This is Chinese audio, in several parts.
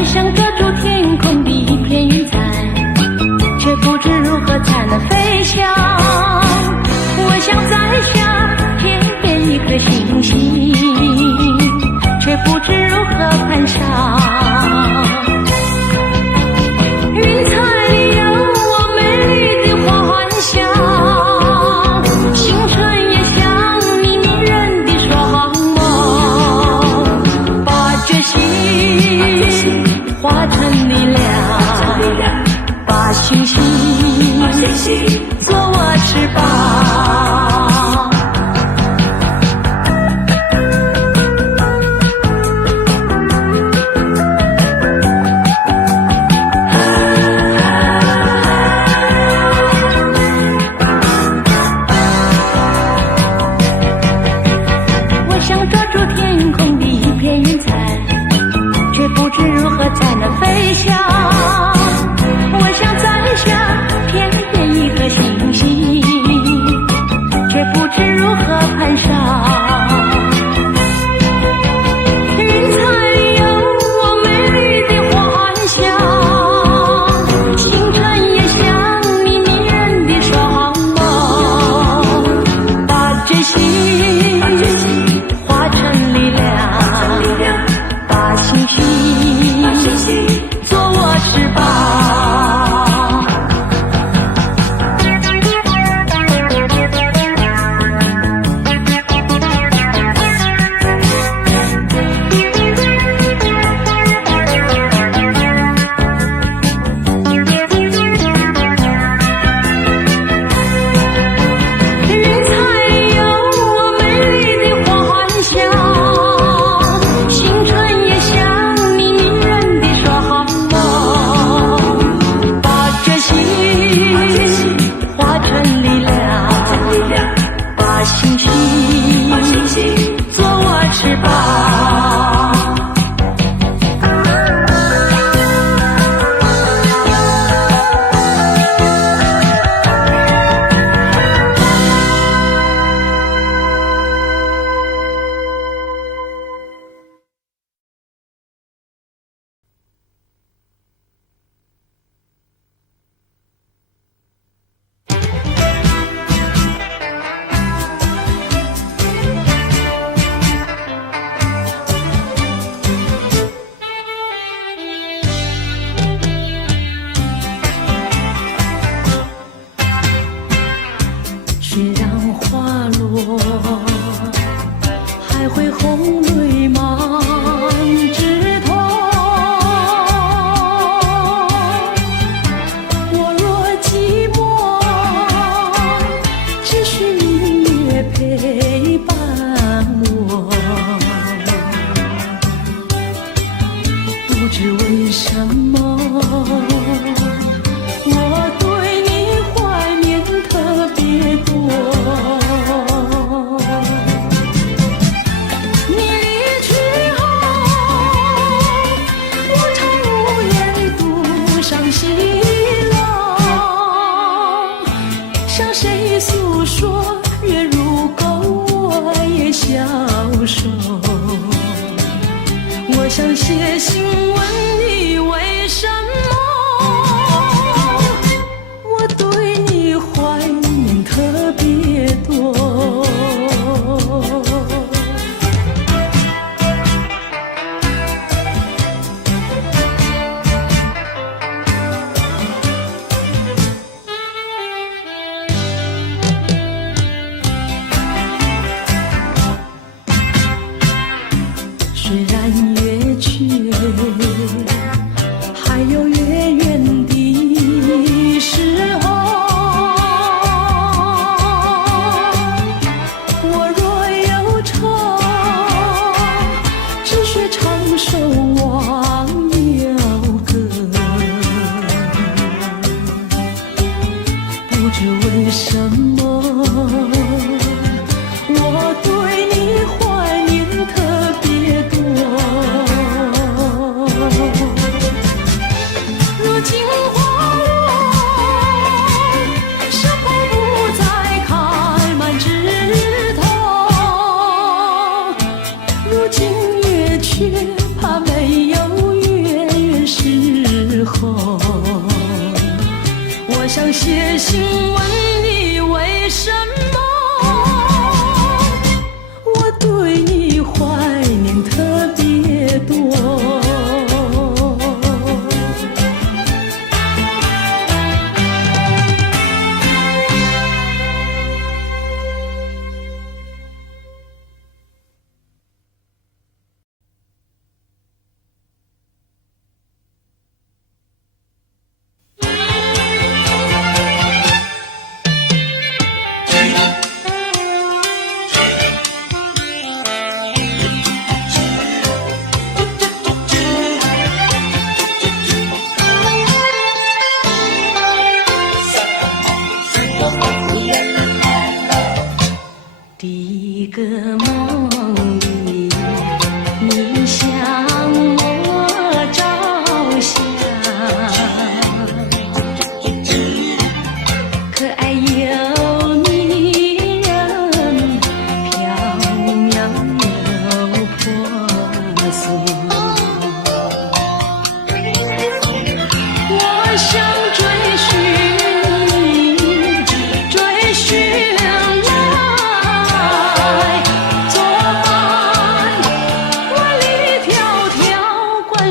我想抓住天空的一片云彩，却不知如何才能飞翔。我想摘下天边一颗星星，却不知如何攀上。云彩里有我美丽的幻想，青春也像你迷人的双眸，把决心化成力量，把星星做我翅膀。我想抓住天空的一片云彩，却不知如何才能飞翔。我想摘下天边一颗星星，却不知如何攀上。云彩里有我美丽的幻想，星辰也像你迷人的双眸，把决心化成力量，把星星做我翅膀。云彩里有我美丽的幻想，星辰也像你迷人的双眸，把决心化成力量，把星星做我翅膀。虽然花落，还会红泪满枝头。我若寂寞，只需明月陪伴我。不知为什么，我对你怀念特别多。你离去后，我常无言独伤心了。向谁诉说，月如钩，我也消瘦。我想写信问你为什么，我对你怀念特别多。虽然月缺写信问你为什么我对你怀念特别多。第一个梦里，你向我照相，可爱又迷人，飘渺又婆娑。我想追寻你，追寻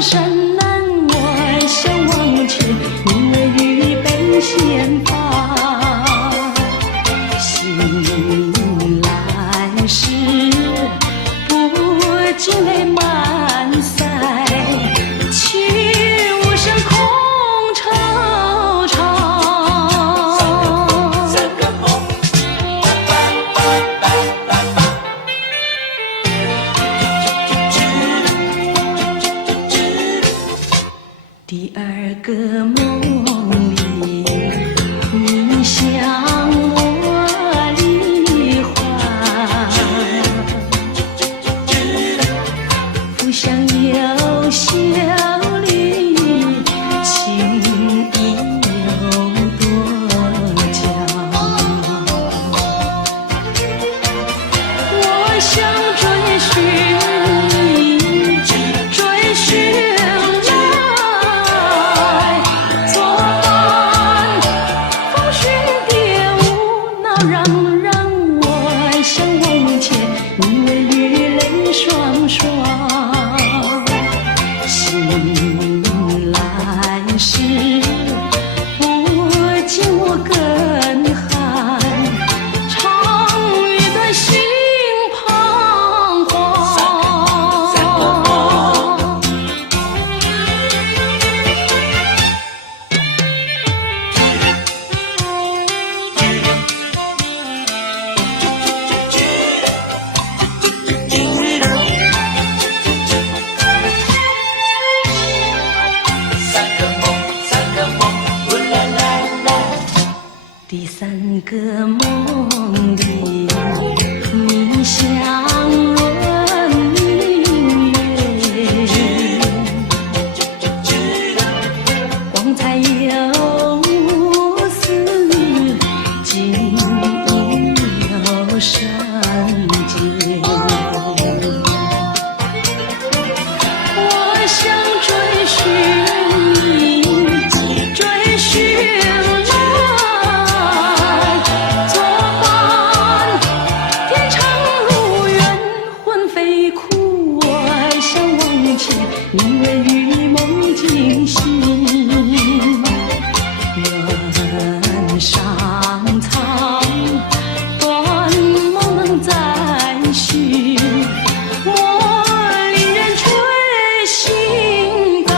山南外向往前，因为预备先发。醒来时不禁泪满腮，泣无声空惆怅。第二个梦里，你向我梨花，浮想有笑里，情意有多娇。我想追寻你，追寻让我向往前，因为雨泪双双。醒来时不见我更寒，长雨的心彷徨。第三个梦里，你向我明月，光彩有丝，金银有闪结。我想追寻你，追寻因为与梦惊醒，原上苍，断梦能再续，莫令人吹心肝。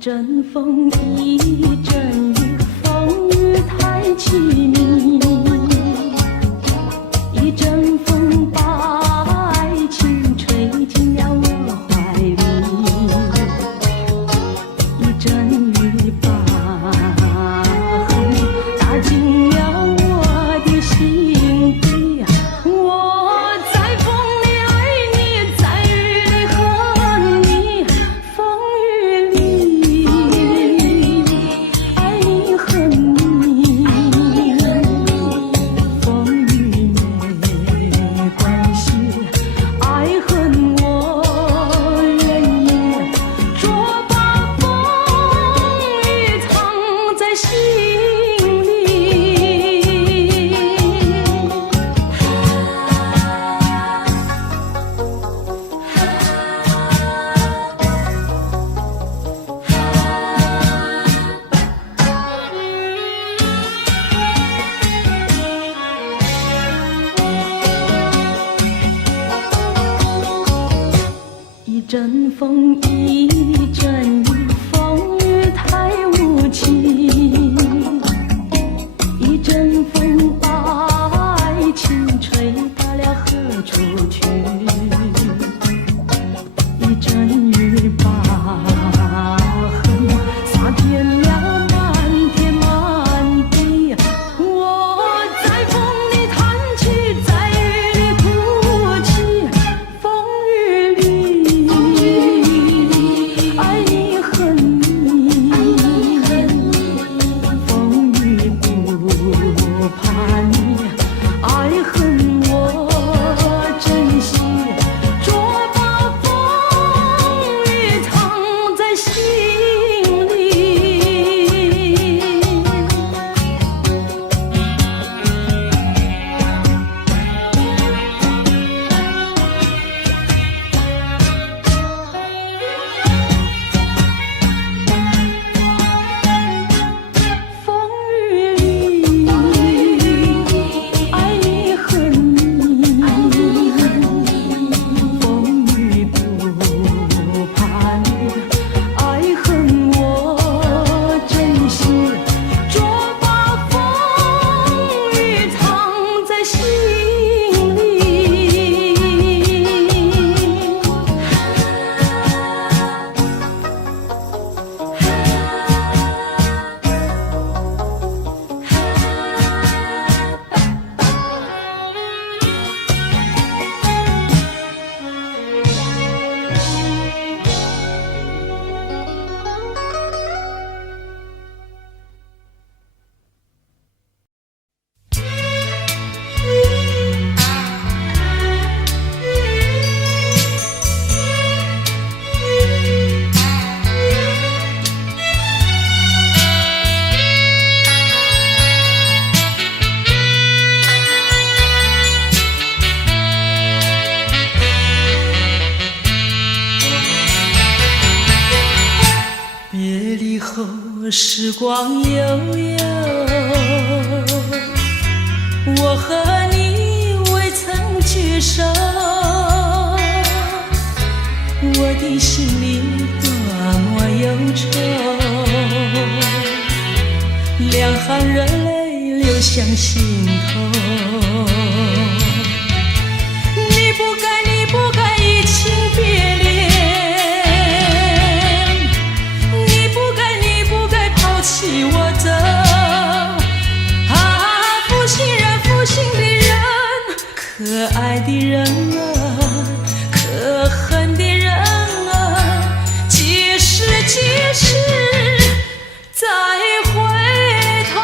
阵风，一阵雨，风雨太凄迷。一阵风把爱情吹进了我怀里，一阵雨把恨打进了我的心底。我在风里爱你，在雨里恨你，风雨里爱你恨你，风雨没关系，爱恨我愿意，捉把风雨藏在心里。一阵风，一阵雨，风雨太无情。一阵风把爱情吹到了何处去？一阵雨把恨洒遍了满天满地。我在风里叹气，在雨里哭泣，风雨里爱你恨你，风雨不怕你，爱恨我珍惜，捉把风雨藏在心里。风雨里爱你恨你，风雨不怕你，爱恨我珍惜，捉把风雨藏在心里。别离后，时光悠悠，我和你未曾聚首，我的心里多么忧愁，两行热泪流向心头。你不该移情别恋，你不该抛弃我走。啊，负心人，负心的人，可爱的人啊，可恨的人啊，几时再回头。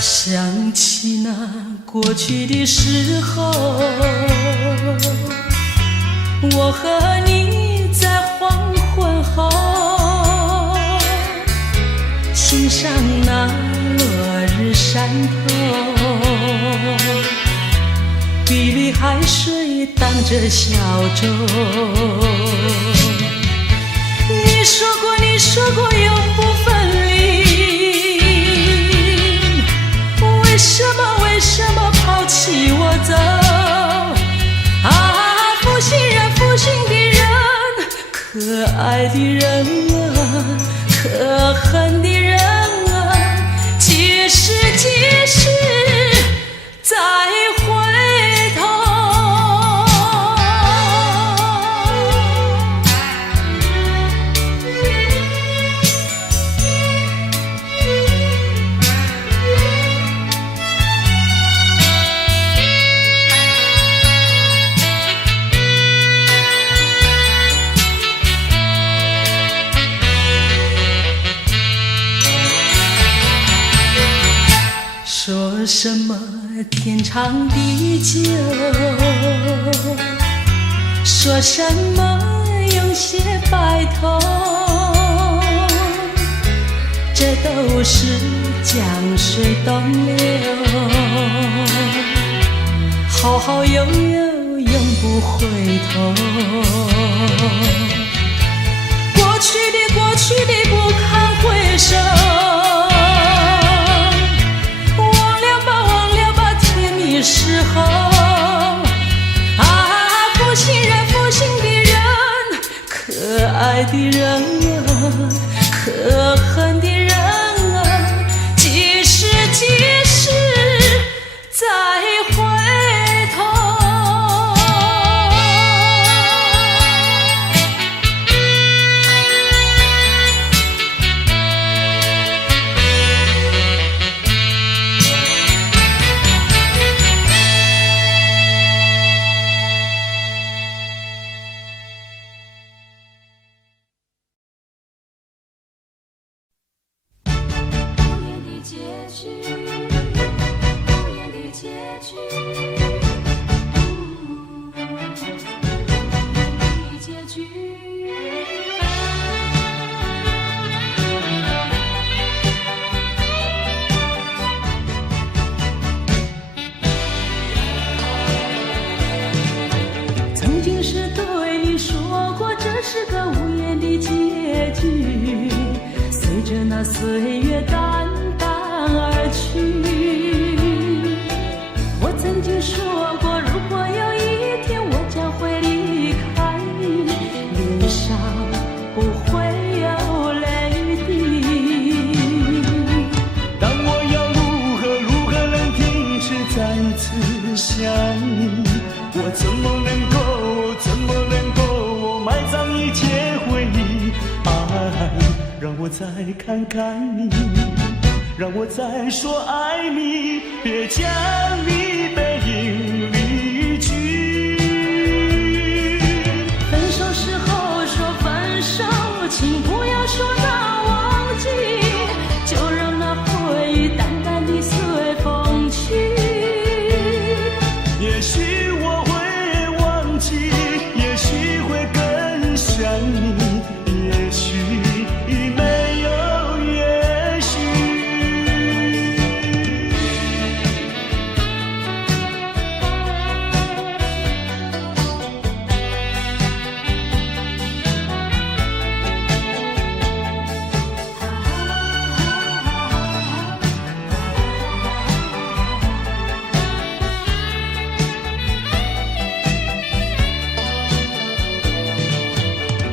想起那过去的时候，我和你在黄昏后欣赏那落日山头，碧绿海水荡着小舟。你说过永不分离，爱的人啊，可恨的人啊，几时再回头。说什么天长地久，说什么永结白头，这都是江水东流，好好悠悠永不回头。过去的不堪回首，时候啊，负心的人，可爱的人啊，可恨的人啊，几时再回头。曾经是对你说过，这是个无言的结局，随着那岁月淡淡而去。我曾经说过，如果有一天我将会离开你，脸上不会有泪滴。但我要如何能停止再次想你？我怎么能够埋葬一切回忆？爱，让我再看看你，让我再说爱你，别将你背影离去。分手时候说分手，请不要说那忘记，就让那回忆淡淡地随风去。也许我会忘记，也许会更想你，也许没有也许。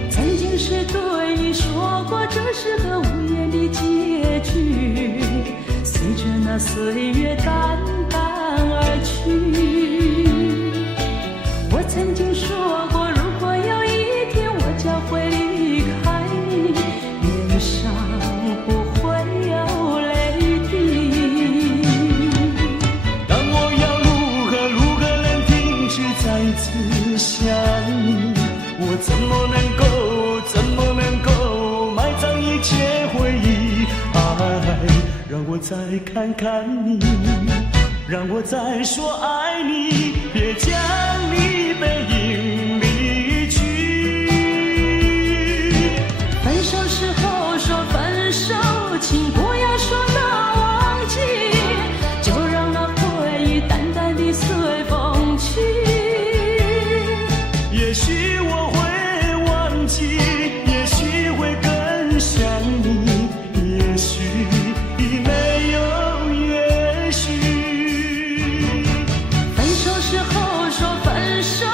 曾经是对你说过，这是个无言的结局，随着那岁月淡淡而去。我曾经说过，如果有一天我将会离开你，脸上不会有泪滴。但我要如何能停止再次想你？我怎么能够埋葬一切回忆？爱，让我再看看你，让我再说爱你，别将你背影离去。分手时候说分手，请不要说那忘记，就让那回忆淡淡地随风去。也许我会忘记，也许会更想你，也许没有也许。分手时候说分手，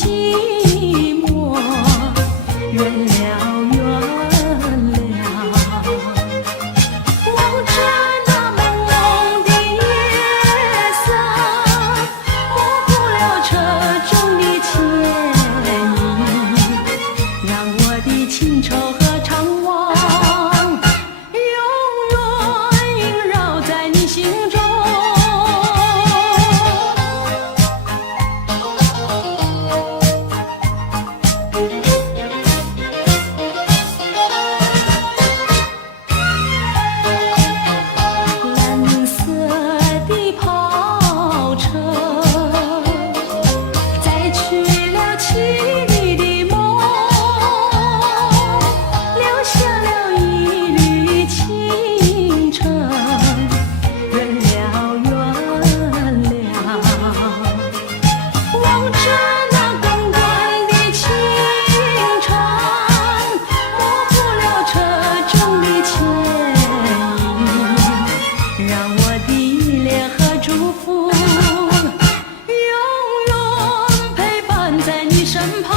寂寞，原了原了，望着那朦胧的夜色，模糊了车中的牵引，让我的情愁和怅惘永远萦绕在你心中。蓝色的跑车载去了凄厉的梦，留下了一缕青春，原了原了，望着那滚滚的青城，模糊了车中的牵引，让我的依恋和祝福永远陪伴在你身旁。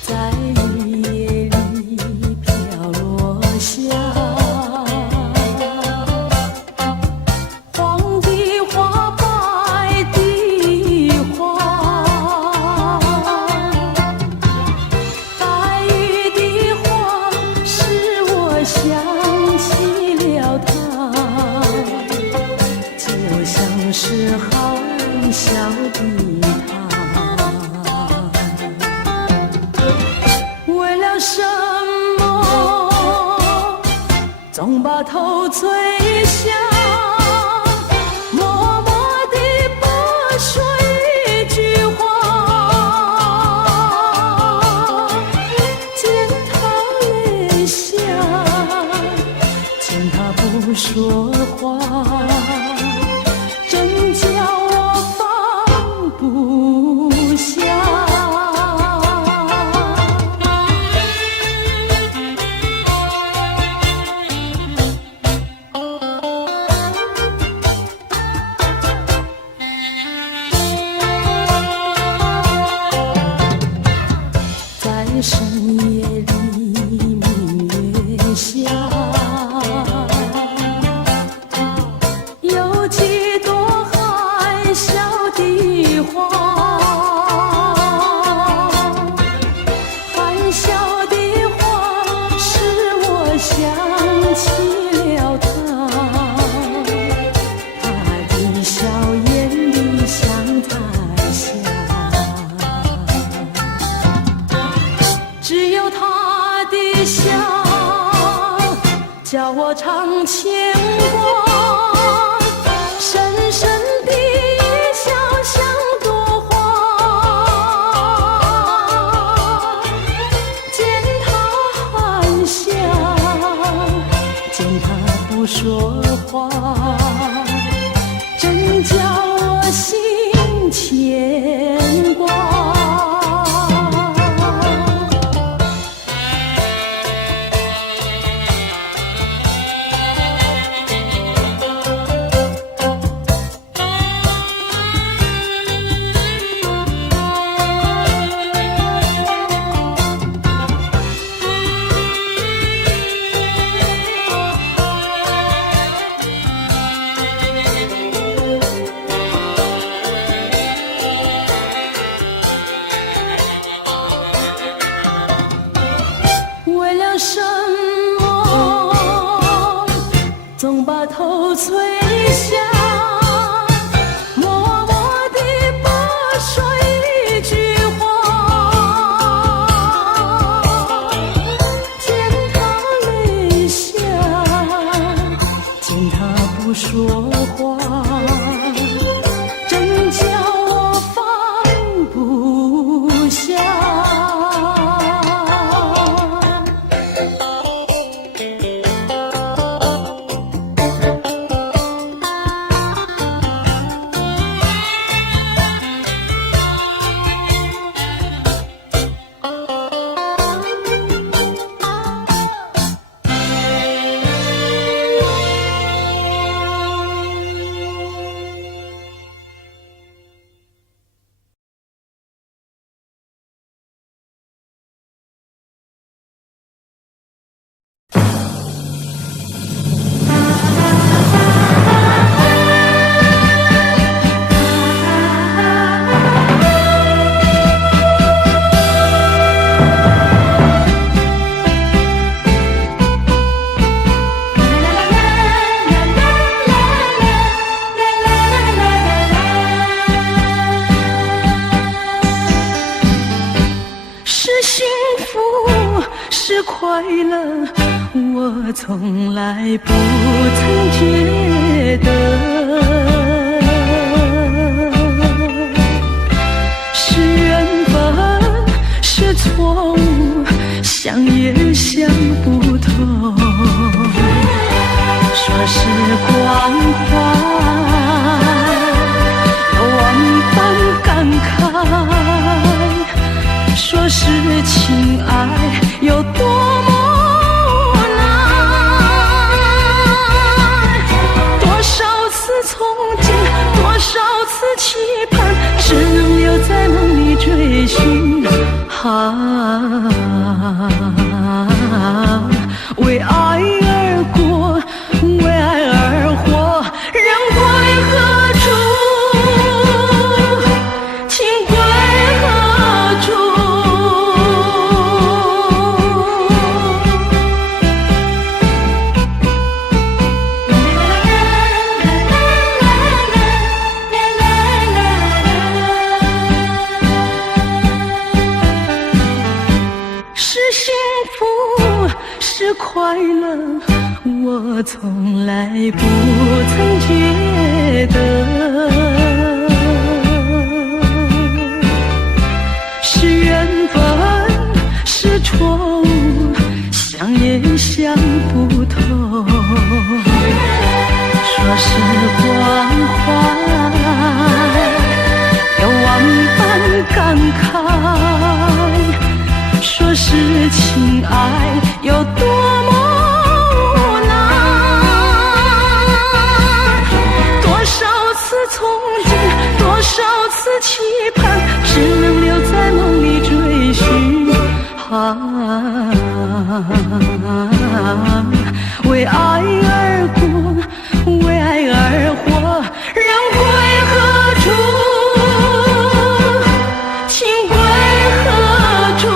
在雨夜里飘落下黄的花，白的花，白雨的花使我想起了他，就像是含笑的他。为了什么总把头垂下，默默地不说一句话，见他泪下，见他不说话，真叫我放不下。在深夜里明月下，有几朵含笑的花，含笑的花使我想起了他，他的笑眼里像彩霞，只有他的笑叫我常牵挂，深深的笑像朵花，见他含笑，见他不说话，真叫我心牵挂。快乐，我从来不曾觉得是缘分，是错误，想也想不透。说是关怀，有万般感慨；说是情爱，有多么难。多少次憧憬，多少次期盼，只能留在梦里追寻。为爱而过，为爱而活，人归何处？情归何处？是幸福，是快乐，我从来不曾觉得是缘分，是错误，想也想不透。说是关怀，有万般感慨；说是情爱，有多么难。多少次憧憬，多少次期盼，只能留在梦里追寻。为爱而过，为爱而活，人归何处？情归何处？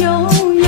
永远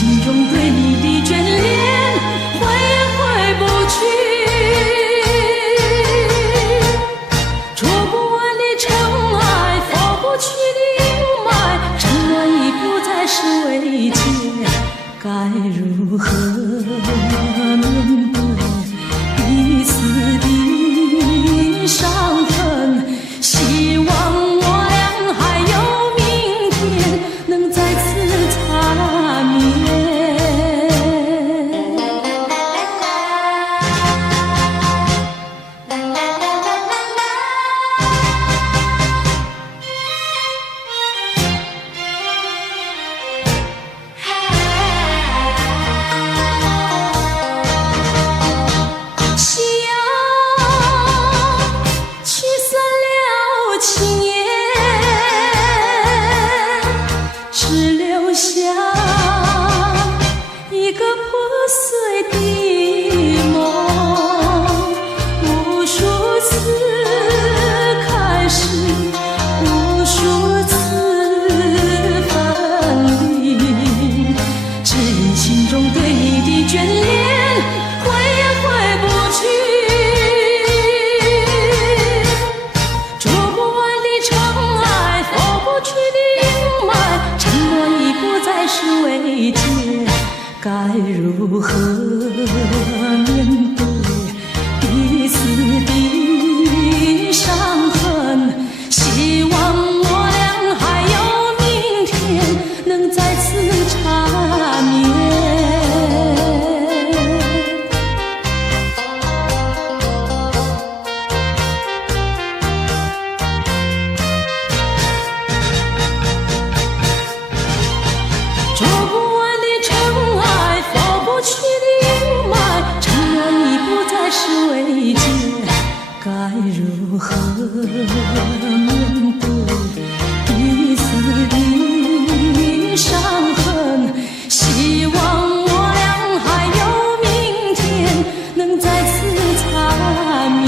心中对你的眷恋回也回不去，捉不完的尘埃，拂不去的阴霾，沉沦已不再是慰藉，该如何面对彼此的伤痕？希望我俩还有明天，能再次擦面。夕阳驱散了青烟，只留下一个破碎的梦。无数次开始，无数次分离，只因心中对你的眷恋回也回不去，捉不完的尘埃，拂不去的阴霾，沉沦已不再是慰藉，该如何面对彼此的伤痕？希望我俩还有明天，能再次擦面。捉不完的尘埃，拂不去的阴霾，沉沦已不再是慰藉，该如何面对彼此的伤痕？希望我俩还有明天，能再次擦面。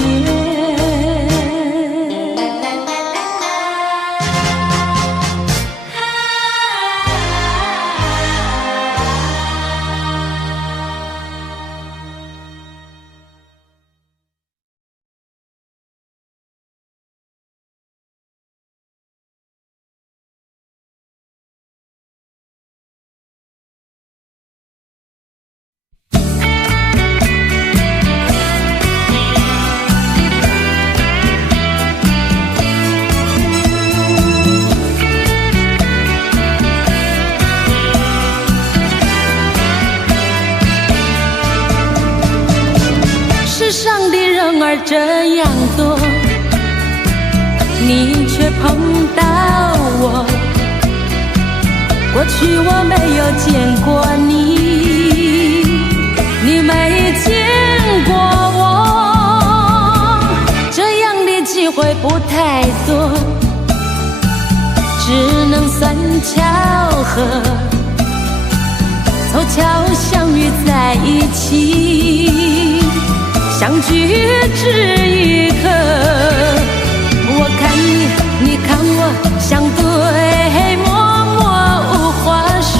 世上的人儿这样多，你却碰到我。过去我没有见过你，你没见过我，这样的机会不太多，只能算巧合，凑巧相遇在一起，相聚只一刻。我看你，你看我，相对默默无话说。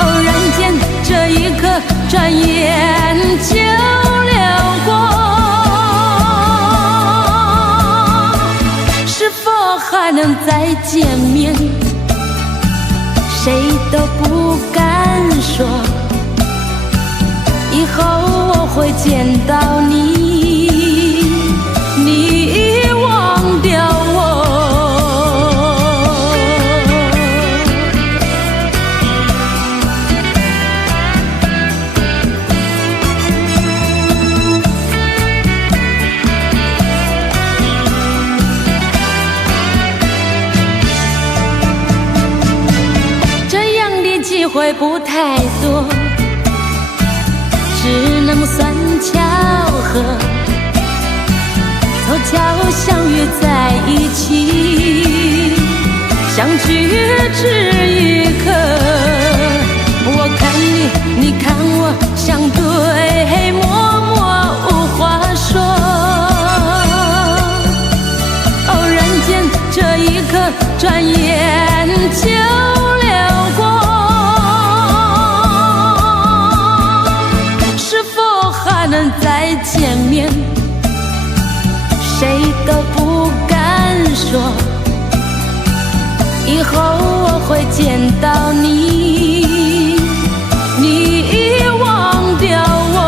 偶然间这一刻，转眼就流过。是否还能再见面？谁都不敢说。以后我会见到你，你忘掉我。这样的机会不太多，只能算巧合，凑巧相遇在一起，相聚只一刻。我看你，你看我，相对默默无话说。偶然间这一刻，转眼就流见到你，你已忘掉我。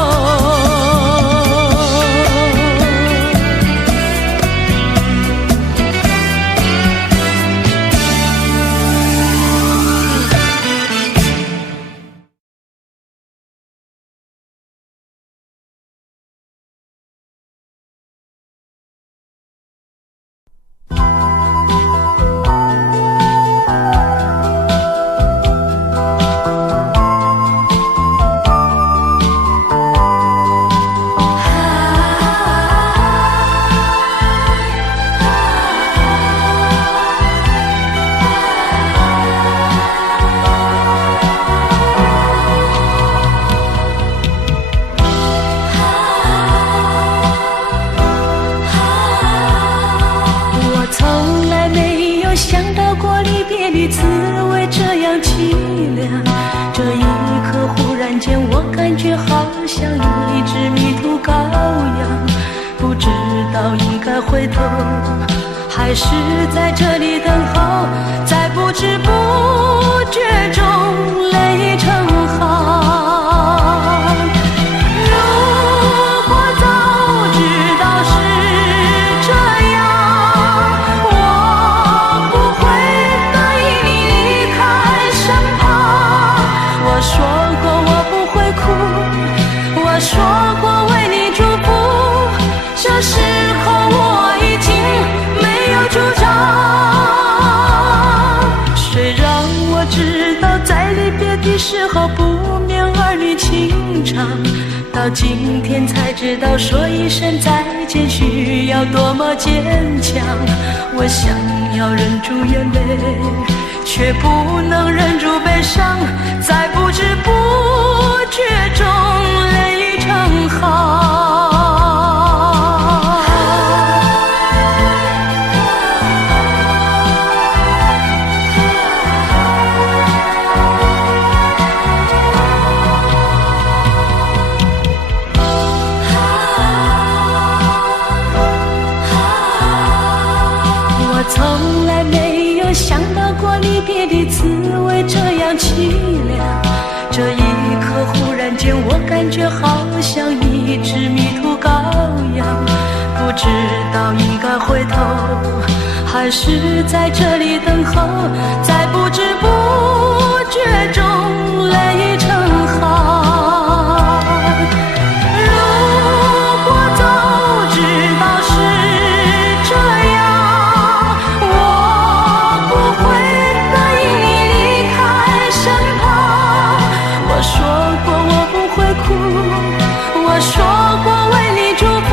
的滋味这样凄凉，这一刻忽然间我感觉好像一只迷途羔羊，不知道应该回头还是在这里等候，在不知不觉中泪成行。说过为你祝福，这时候我已经没有主张。虽然我知道在离别的时候不免儿女情长，到今天才知道说一声再见需要多么坚强。我想要忍住眼泪，却不能忍住悲伤，在不知不觉中泪成行。我从来没有想到过离别的滋味这样凄凉，这一刻忽然间我感觉好像一只迷途羔羊，不知道应该回头还是在这里等候，在不知不觉中泪成行。如果早知道是这样，我不会答应你离开身旁。我说过我不会哭，我说过为你祝福，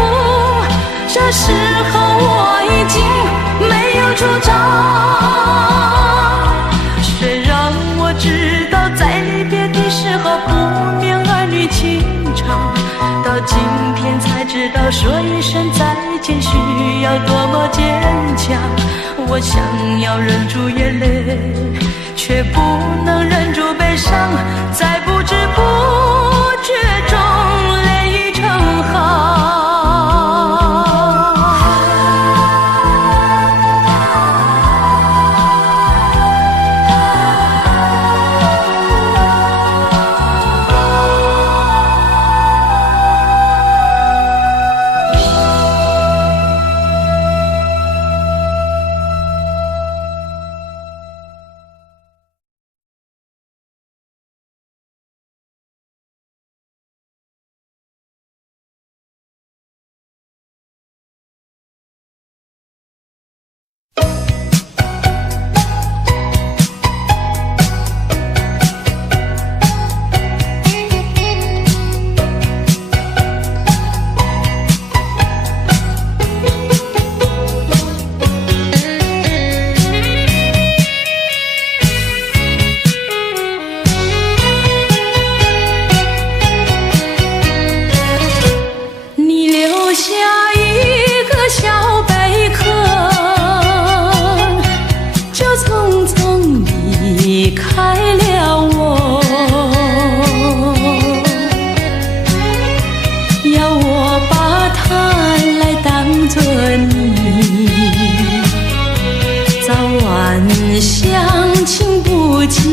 这时候我已经没有主张。虽然我知道在离别的时候不免儿女情长，到今天才知道说一声再见需要多么坚强。我想要忍住眼泪，却不能忍住悲伤，在不知不觉中泪成行。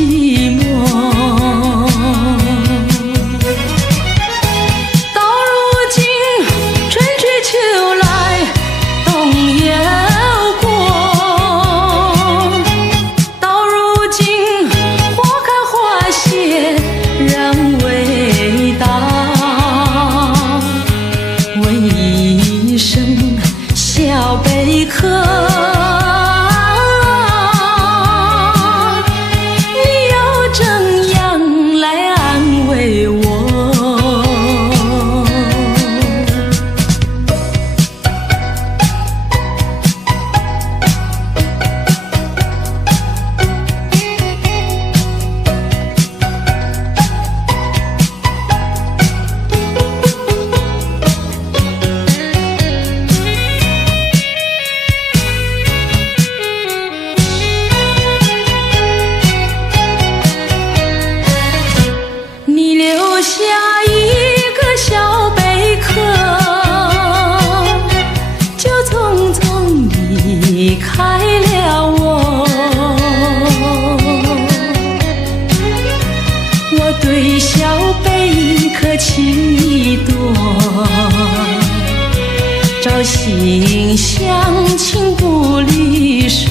寂寞。到如今春去秋来冬又过，到如今花开花谢人未到，问一声小贝壳，你又怎样来安慰我？你留下一个小贝壳，就匆匆离开了我。我对小贝壳情意多，朝夕相亲不离手。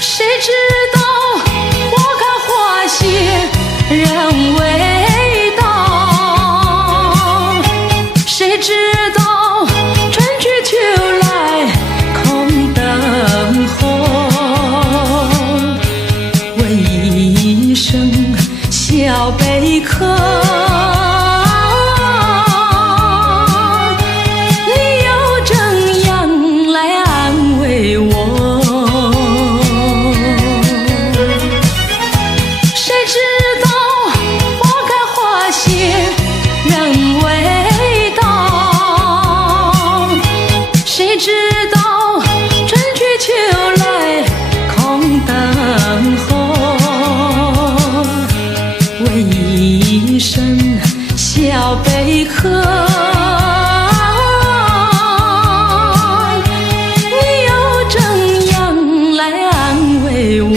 谁知道花开花谢人未到，谁知道春去秋来空等候。问一声小贝壳，你又怎样来安慰我？谁知道花开花谢人未到，谁知道春去秋来空等候。问一声小贝壳，你又怎样来安慰我？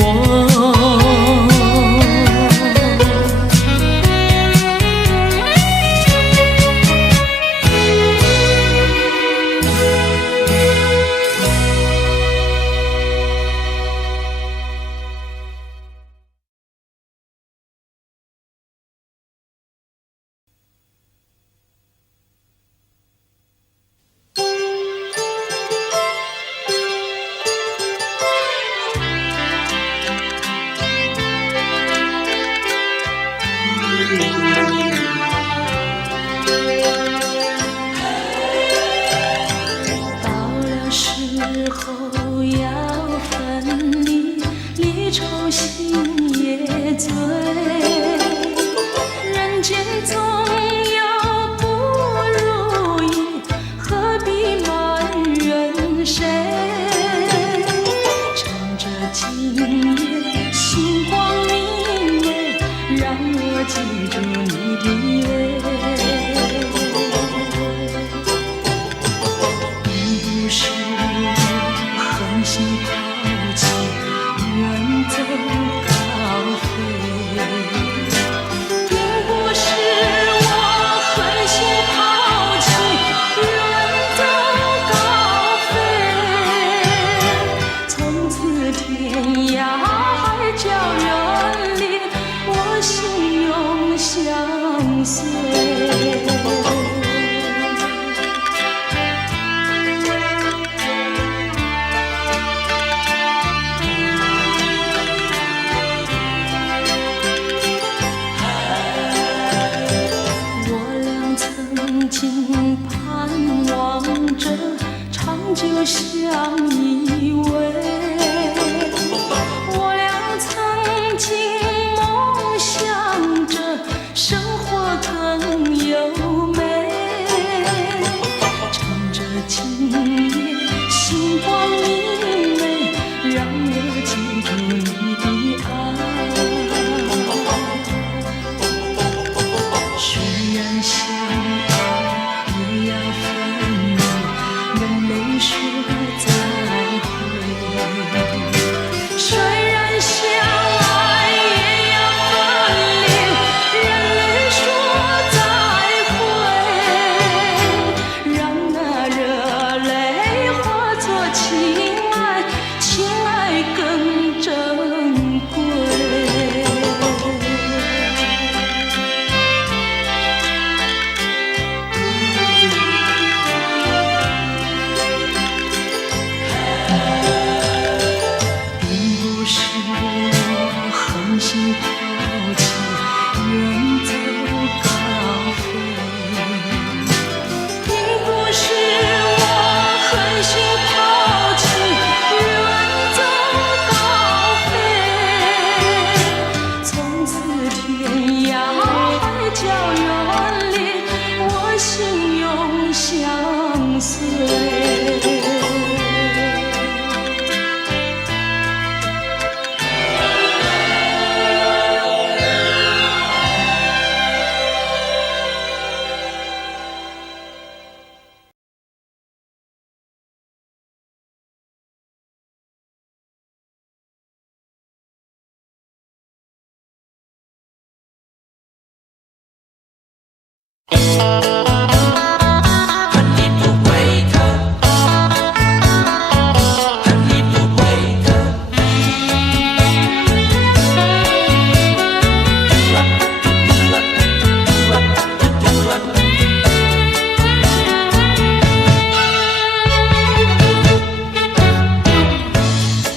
到了时候要分离，离愁心也醉。人间总有不如意，何必埋怨谁？趁着今夜星光明媚，让我记住你的泪。不是我狠心抛弃，远走高飞。并不是我狠心抛弃，远走高飞。从此天涯海角远离，我心永相随。曾经盼望着长久相依偎，我俩曾经梦想着生活更优美。趁着今夜星光明媚，让我记住你的爱。虽然相爱也要分离，人没说再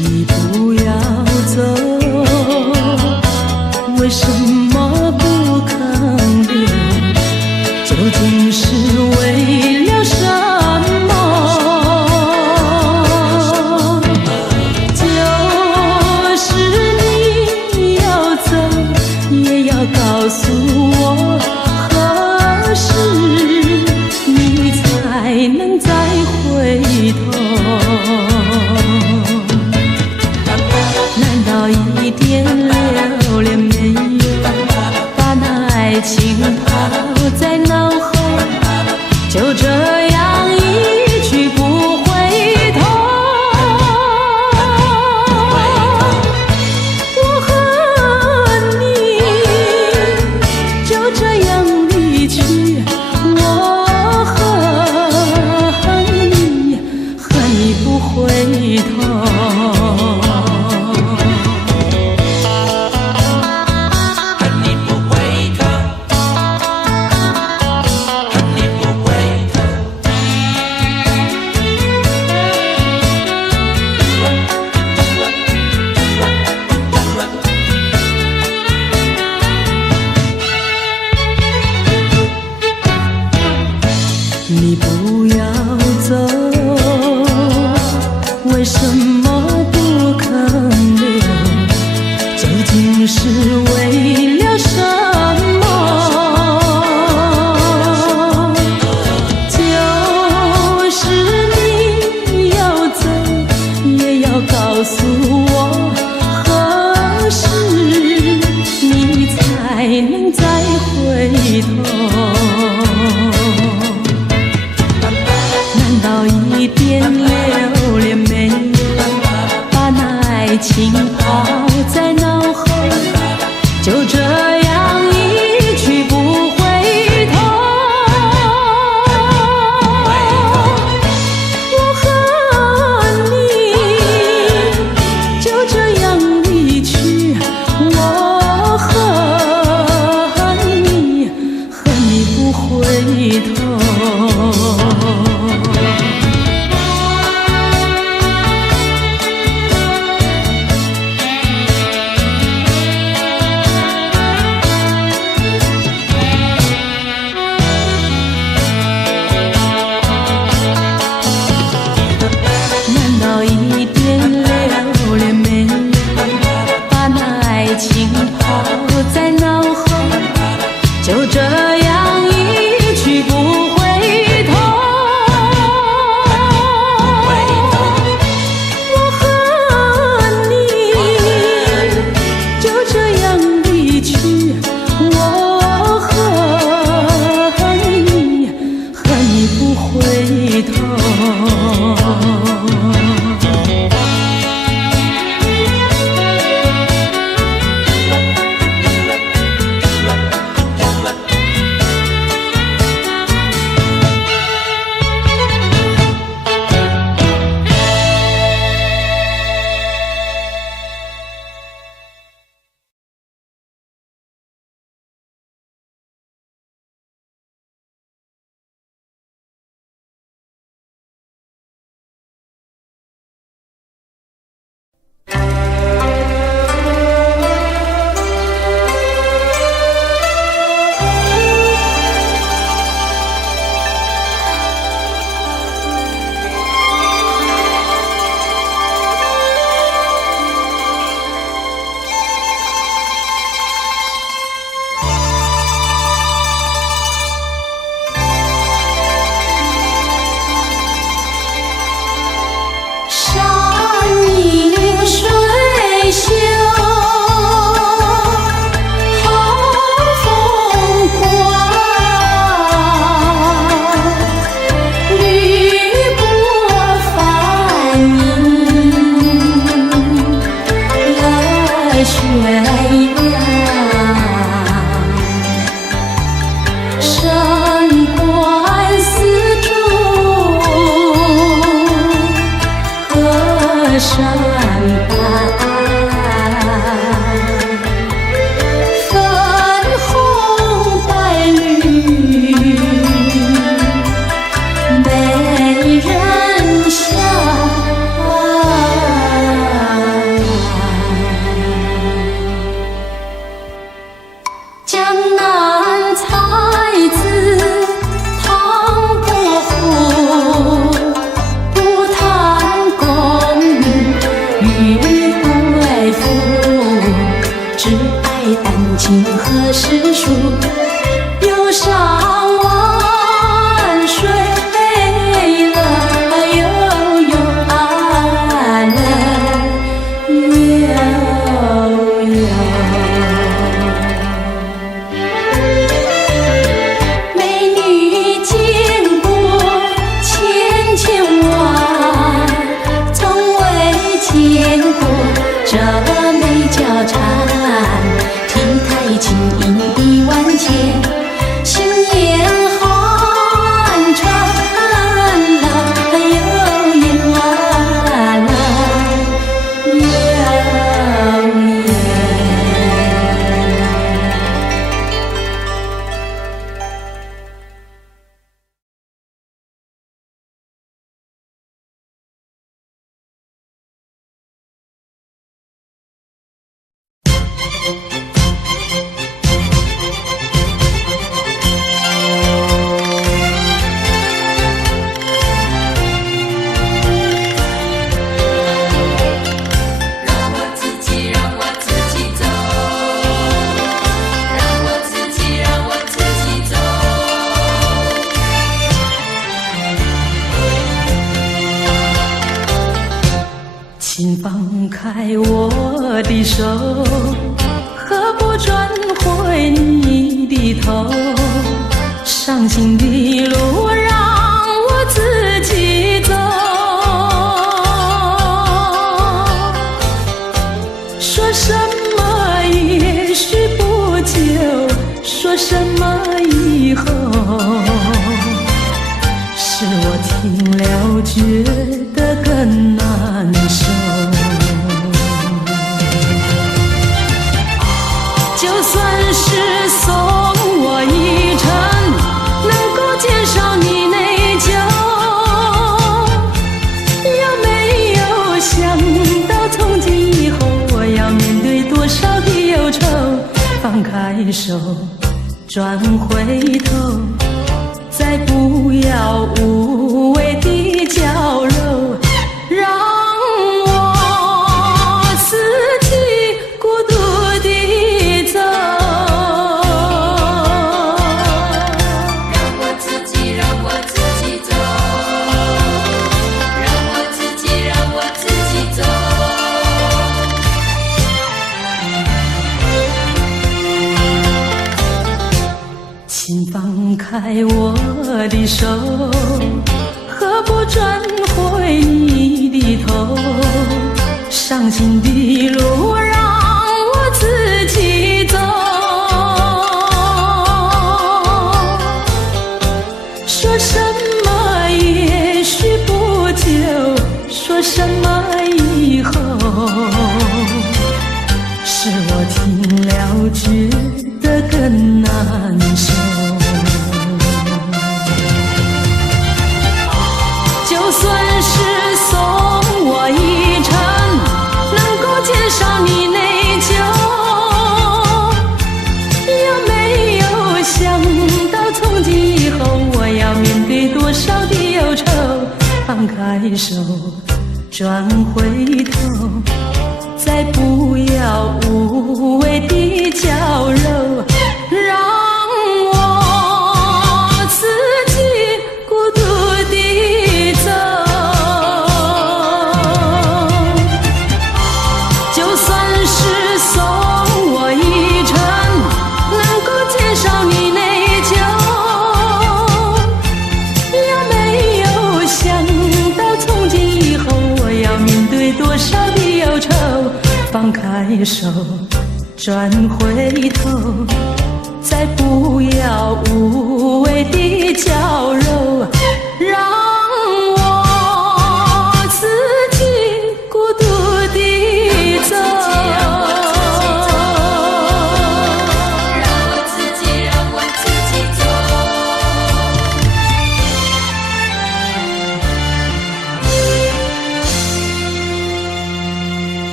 你不要走，为什么不肯留？究竟是为了什么？就是你要走，也要告诉我，何时你才能再回头？难道一点留恋没有？把那爱情抛在脑后，就这样一去不回头。我和你就这样离去，我和你不回头。你不要走，为什么不肯留？究竟是为了什么？就是你要走，也要告诉我，何时你才能再回头？难道一点留恋没有？把那爱情抛在脑后，就这样一去不回头。我和你就这样离去，我和你不回头。请放开我的手，何不转回你的头？伤心的路让我自己走。说什么也许不久，说什么以后，是我听了觉得更难受。就算是送我一程，能够减少你内疚，有没有想到从今以后我要面对多少的忧愁？放开手，转回头，再不要无谓的娇柔，让我自己孤独地走。让我自己走，让我自己走。请放开我的手，何不转回你的头？伤心的路让我自己走。说什么也许不久，说什么以后，是我听了觉得更难受。就算是送我一程，能够减少你内疚，有没有想到从今以后我要面对多少的忧愁？放开手，转回头，再不要无谓的娇柔，让我自己孤独地走。就算是送我一程，能够减少你内疚，有没有想到从今以后我要面对多少的忧愁？放开手，转回头，再不要无谓的娇柔，让我自己孤独地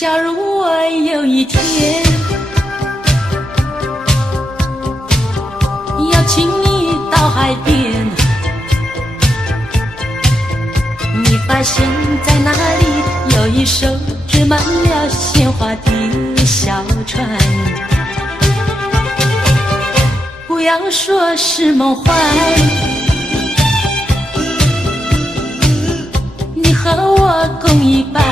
假如我有一天邀请你到海边，你发现在那里有一艘织满了鲜花的小船，不要说是梦幻，你和我共一半，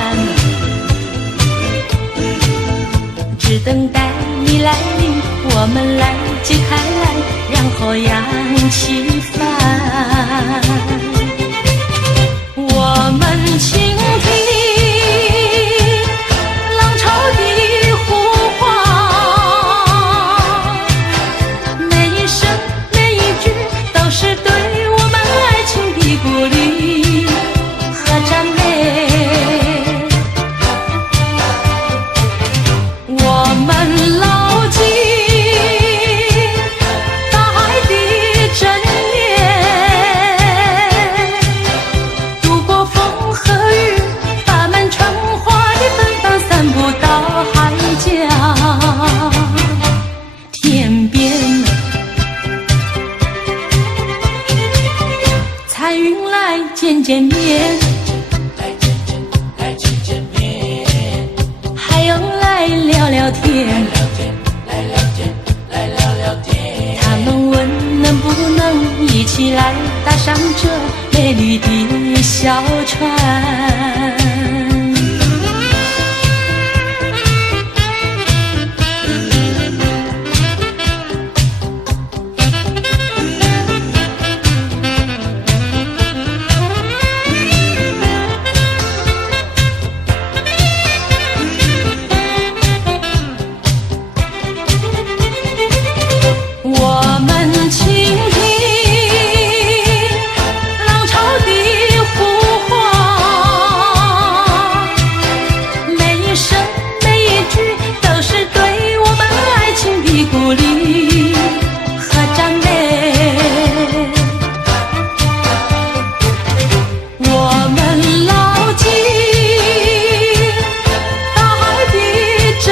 只等待你来临，我们来解开来，然后扬起帆。我们倾听浪潮的呼唤，每一声每一句都是对我们爱情的鼓励和赞美。我们牢记大海的真言，度过风和雨，把满春花的芬芳散布到海角天边。彩云来见见面，还有来聊聊天，他们问能不能一起来搭上这美丽的小船。我们倾听浪潮的呼唤，每一声每一句都是对我们爱情的鼓励和赞美。我们牢记大海的真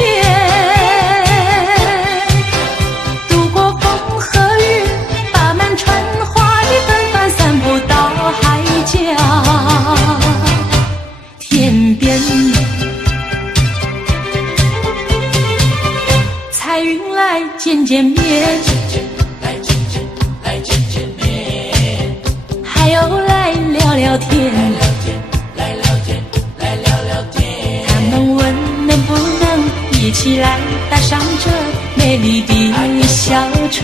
言，度过风和雨，把满春花的芬芳散布到海角天边。彩云来见见面，还有来聊聊天，他们问能不能一起来搭上这美丽的小船。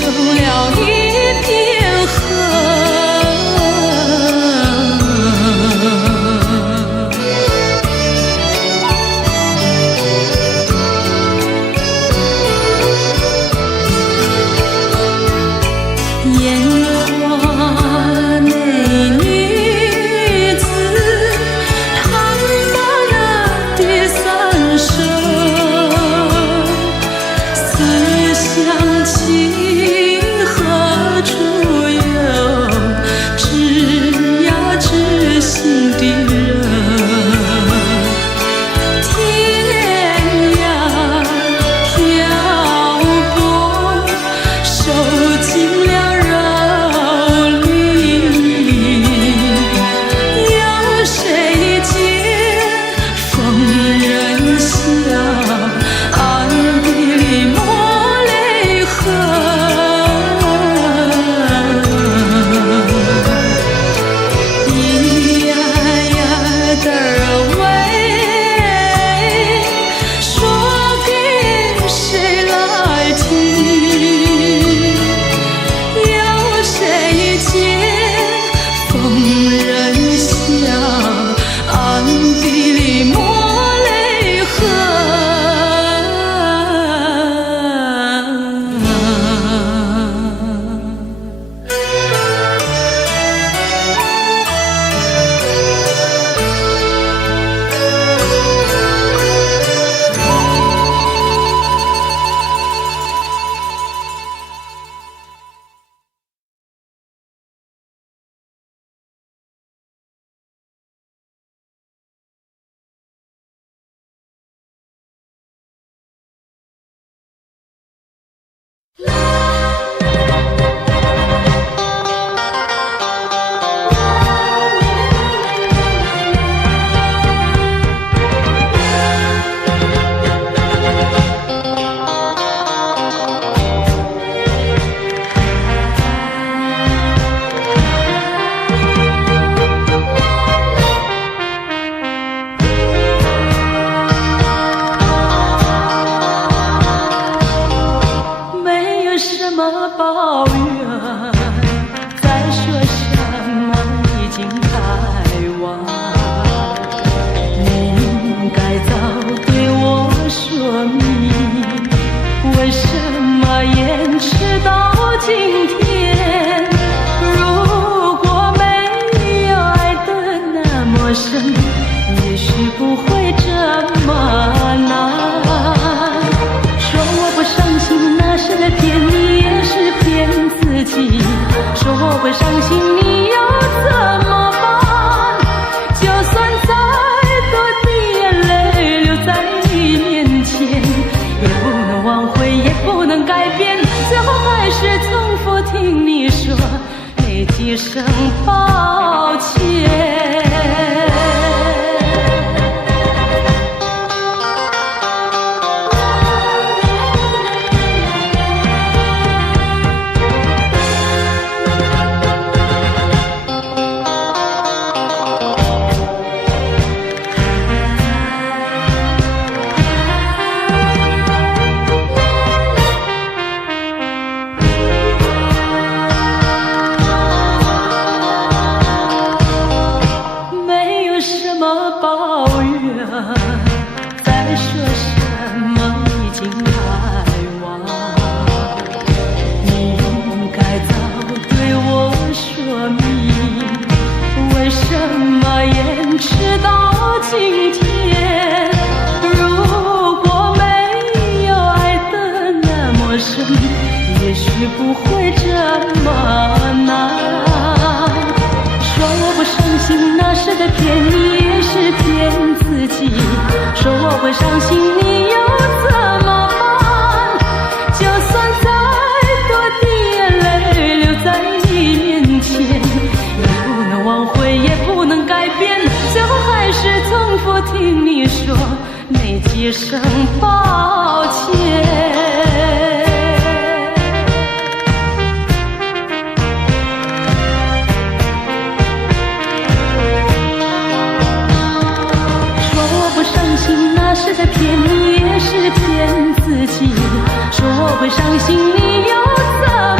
成了一片河。烟花内女子弹罢第三声，思乡情何处有？知呀知心的人，天涯漂泊，受尽了。抱怨，再说什么已经太晚。你应该早对我说明，为什么延迟到今天？如果没有爱得那么深，也许不会这么难。说我不伤心，那是在骗你，也是骗自己。说我会伤心，你又怎么办？就算再多的眼泪流在你面前，也不能挽回，也不能改变，最后还是重复听你说那几声抱歉。再说什么已经太晚，你应该早对我说明，为什么延迟到今天？如果没有爱得那么深，也许不会这么难。说我不伤心，那是在骗你，也是骗自己。说我会伤心，你又怎么办？就算再多的眼泪流在你面前，也不能挽回，也不能改变，最后还是重复听你说那几声抱歉。那是在骗你，也是骗自己。说我会伤心，你又怎么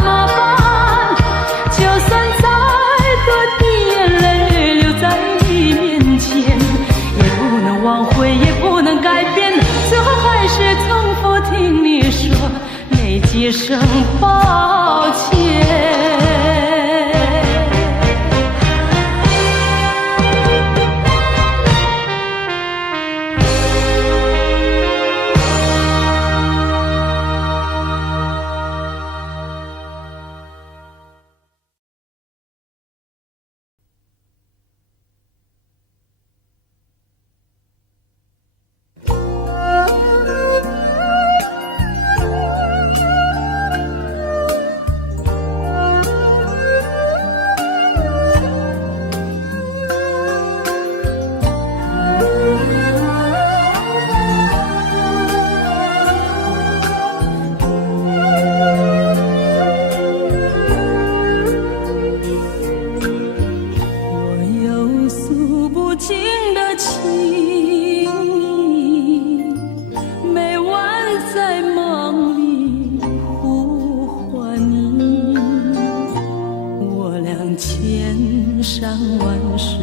山万水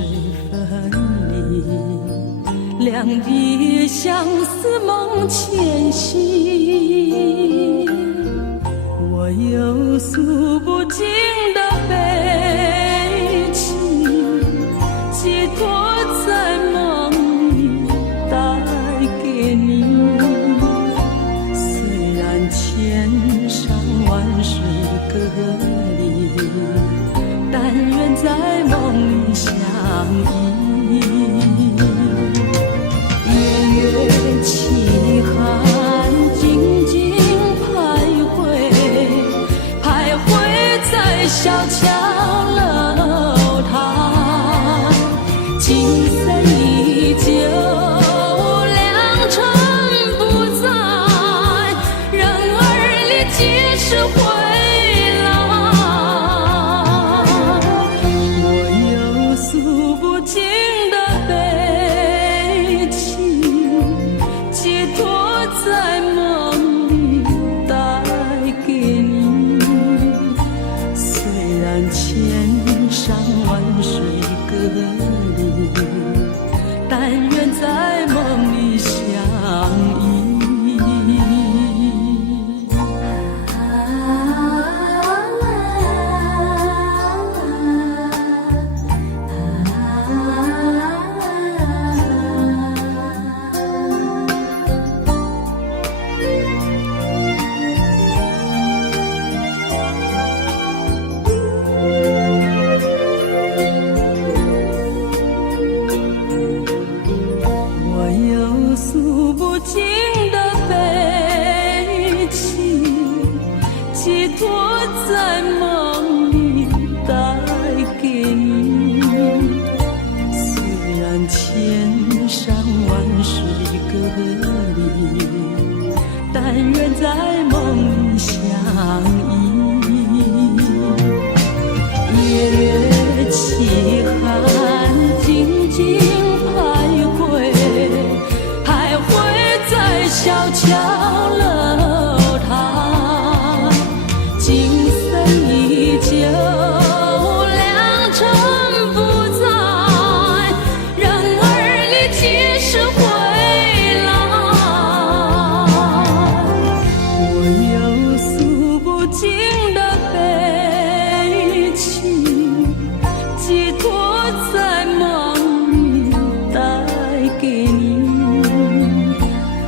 分离，两地相思梦牵系。我有诉不尽的悲情，寄托在梦里带给你。虽然千山万水隔离，但愿在梦里相依。夜月凄寒，静静徘徊，徘徊在小桥楼台。情深依旧，良辰不在，人儿离几时回？千山万水隔离，但愿在梦里相依。诉不尽的悲情，寄托在梦里带给你。虽然千山万水隔离，但愿在梦里相依。夜月凄寒，静静小桥楼台，情深依旧，良辰不在，人儿离几时回来？我有诉不尽的悲情，寄托在梦里带给你。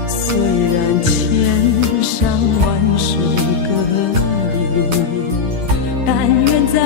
虽然千山万水隔离，但愿在